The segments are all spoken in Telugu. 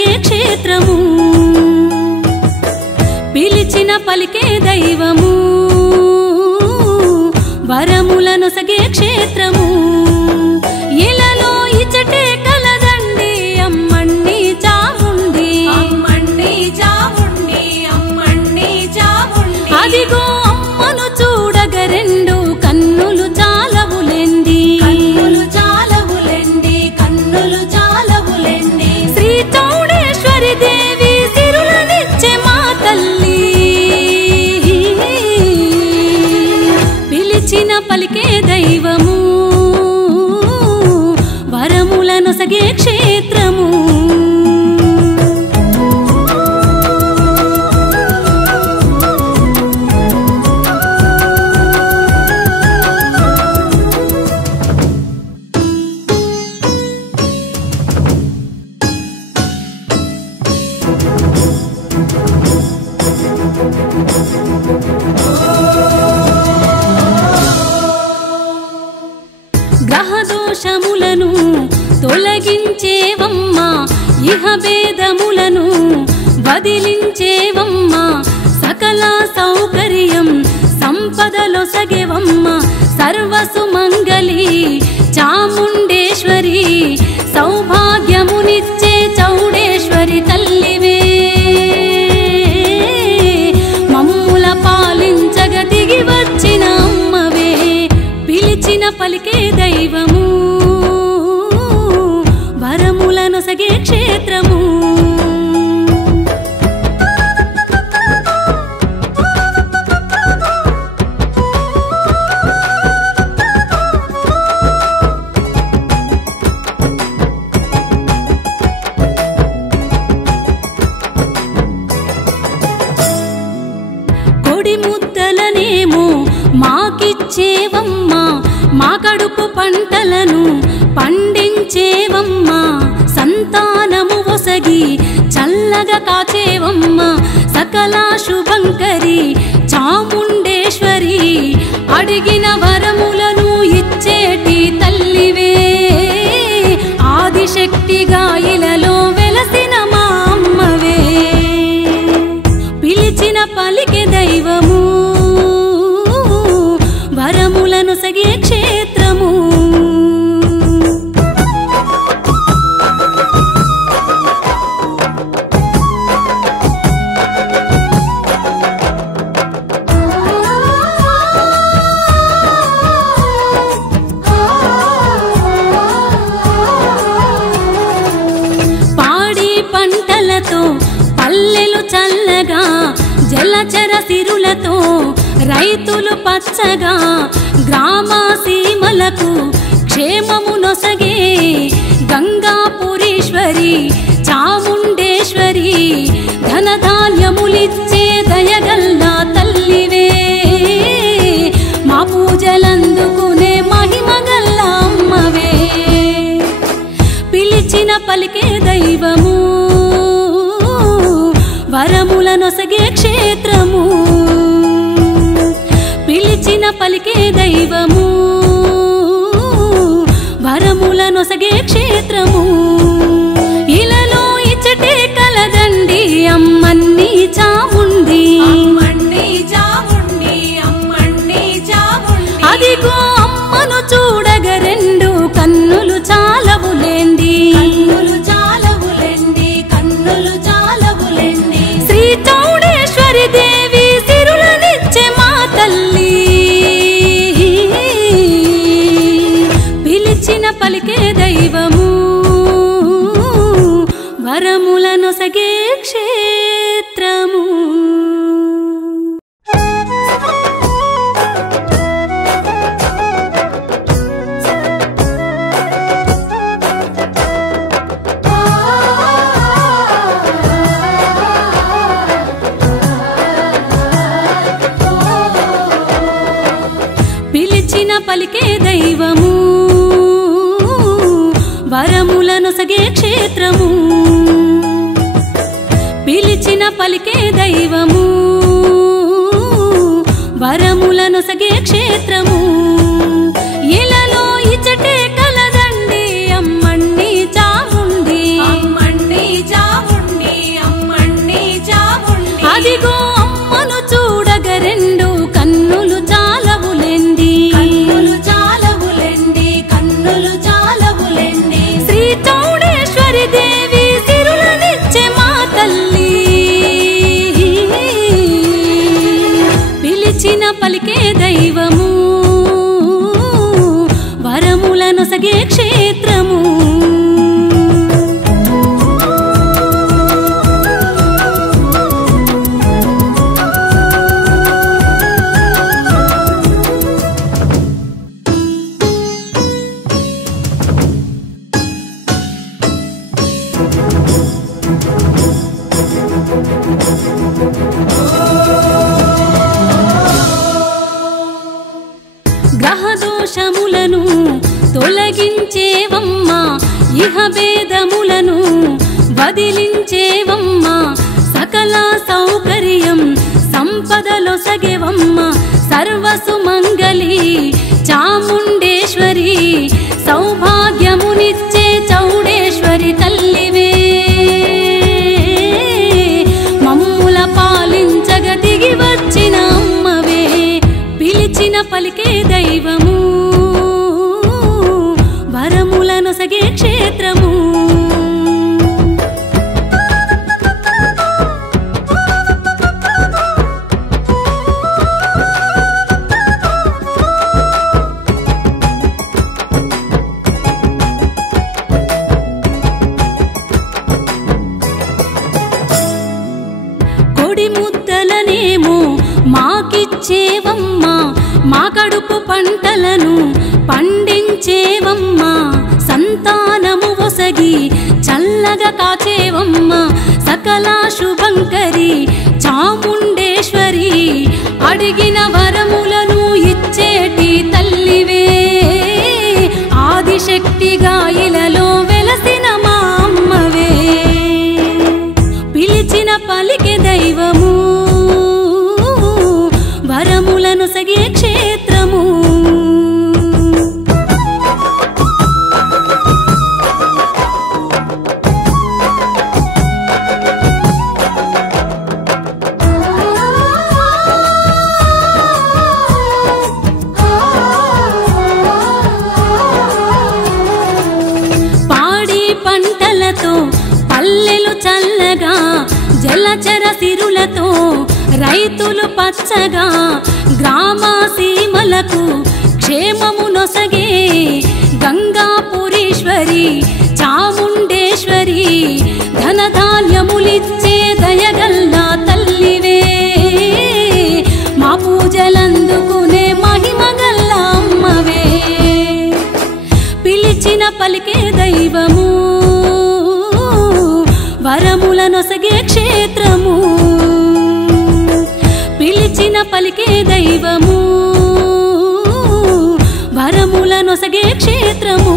నొసగే క్షేత్రము పిలిచిన పలికే దైవము వరముల నొసగే క్షేత్రము ఇలలో ఇచటే కలదండి అమ్మణ్ణి చాముండి అమ్మణ్ణి చాముండి అమ్మణ్ణి చాముండి అదిగో అమ్మను చూడగ రెండు కన్నులు చాలవులేండి కన్నులు చాలవులేండి కన్నులు చాలవులేండి శ్రీ చౌడేశ్వరి దేవి సిరులనిచ్చే మా తల్లి పిలిచిన పలికే దైవము వరముల నొసగే క్షేత్రము గ్రహదోషములను తొలగించేవమ్మా ఇహ భేదములను వదిలించేవమ్మా సకల సౌకర్యం సంపదలొసగెవమ్మా సర్వసుమంగళి చాముండేశ్వరి సౌభాగ్యమునిచ్చే చౌడేశ్వరి తల్లివే మమ్ముల పాలించగ దిగి వచ్చిన అమ్మవే పిలిచిన పలికే దైవము వరముల నొసగే క్షేత్రము కొడి ముద్దలనేమో మాకిచ్చేవమ్మా మా కడుపు పంటలను పండించేవమ్మా సంతానము ఒసగి చల్లగా కాచేవమ్మా సకల శుభంకరి చాముండేశ్వరి అడిగిన వరములను ఇచ్చేటి తల్లివే ఆదిశక్తిగా ఇలలో వెలసిన మా అమ్మవే పిలిచిన పలికే దైవము వరముల నొసగే క్షేత్రము పాడి పంటలతో పల్లెలు చల్లగా జలచర సిరులతో రైతులు పచ్చగా గ్రామ సీమలకు క్షేమము నొసగే గంగాపురీశ్వరి చాముండేశ్వరి ధనధాన్యములిచ్చే దయగల్లా తల్లివే మా పూజలందుకునే మహిమగల్లా అమ్మవే పిలిచిన పలికే దైవము వరముల నొసగే క్షేత్రము పిలిచిన పలికే దైవము వరముల నొసగే క్షేత్రము ఇలలో ఇచటే కలదండి అమ్మణ్ణి చాముండి అమ్మణ్ణి చాముండి అమ్మణ్ణి చాముండి అదిగో అమ్మను చూడగ రెండు కన్నులు చాలవులేండి కన్నులు చాలవులేండి కన్నులు చాలవులేండి శ్రీ చౌడేశ్వరి దేవి సిరులనిచ్చే మా తల్లి పిలిచిన పలికే దైవము వరముల నొసగే క్షేత్రము పిలిచిన పలికే దైవము వరముల నొసగే క్షేత్రము పిలిచిన పలికే దైవము వరముల నొసగే క్షేత్రము ఇలలో ఇచటే కలదండి అమ్మణ్ణి చాముండి అమ్మణ్ణి చాముండి పిలిచిన పలికే దైవము వరములనొసగే క్షేత్రము గ్రహదోషములను తొలగించేవమ్మా ఇహ భేదములను వదిలించేవమ్మా సకల సౌకర్యం సంపదలొసగెవమ్మా సర్వసుమంగళి చాముండేశ్వరి సౌభాగ్యమునిచ్చే చౌడేశ్వరి తల్లివే మమ్ముల పాలించగ దిగి వచ్చిన అమ్మవే పిలిచిన పలికే దైవము వరములనొసగే క్షేత్రము కొడి ముద్దలనేమో మాకిచ్చేవమ్మా మా కడుపు పంటలను పండించేవమ్మా సంతానము ఒసగి చల్లగా కాచేవమ్మా సకల శుభంకరి చాముండేశ్వరి అడిగిన వరములను ఇచ్చేటి తల్లివే ఆదిశక్తిగా ఇలలో వెలసిన మా అమ్మవే పిలిచిన పలికే దైవము వరములనొసగే క్షేత్రము పాడి పంటలతో పల్లెలు చల్లగా జలచర సిరులతో రైతులు పచ్చగా గ్రామ సీమలకు క్షేమమునొసగే గంగాపురీశ్వరి చాముండేశ్వరి ధనధాన్యములిచ్చే దయగల్లా తల్లివే మా పూజలందుకునే మహిమగల్ల అమ్మవే పిలిచిన పలికే దైవము వరములనొసగే క్షేత్రము పిలిచిన పలికే దైవము వరములనొసగే క్షేత్రము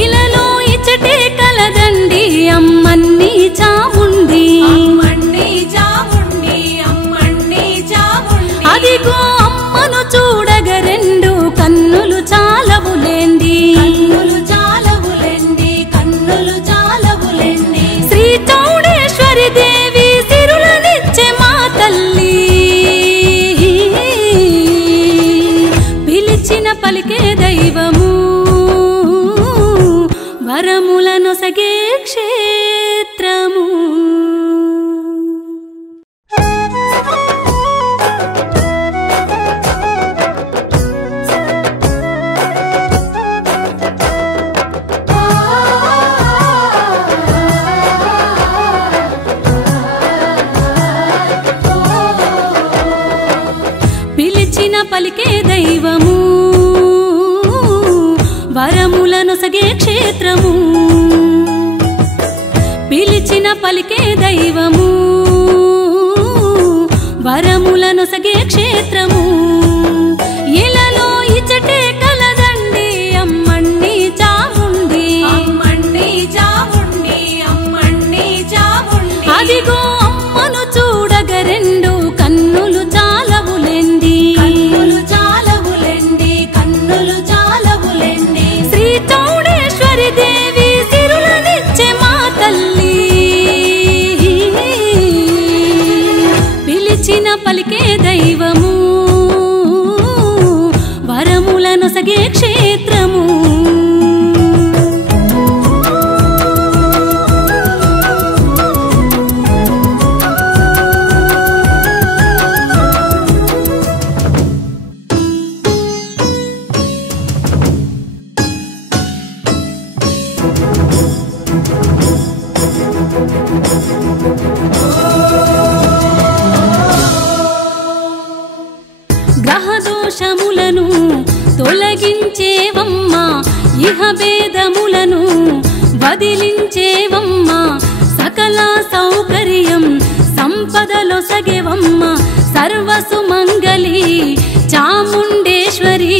ఇలలో ఇచ్చటే కలదండి అమ్మన్ని చాముండి అమ్మణ్ణి చాముండి అమ్మణ్ణి చాముండి అదిగో అమ్మను చూడగ రెండు కన్నులు చాలవులేండి కన్నులు చాలవులేండి కన్నులు చాలవులేండి శ్రీ చౌడేశ్వరి దేవి సిరులనిచ్చే మా తల్లి పిలిచిన పలికే దైవము వరములనొసగే క్షేత్రము పిలిచిన పలికే దైవము వరములనొసగే క్షేత్రము పిలిచిన పలికే దైవము వరములనొసగే క్షేత్రము ఇలలో ఇచ్చటే కలదండి అమ్మణ్ణి చాముండి అమ్మణ్ణి చాముండి అమ్మణ్ణి చాముండి అదిగో అమ్మను చూడగ రెండు కన్నులు చాలవులేండి కన్నులు చాలవులేండి కన్నులు చాలవులేండి శ్రీ చౌడేశ్వరి దేవి సిరులనిచ్చే మా తల్లి పిలిచిన పలికే దైవము వరములనొసగే క్షేత్రము దోషములను తొలగించేవమ్మా ఇహ భేదములను వదిలించేవమ్మా సకల సౌకర్యం సంపదలొసగెవమ్మా సర్వసుమంగళి చాముండేశ్వరి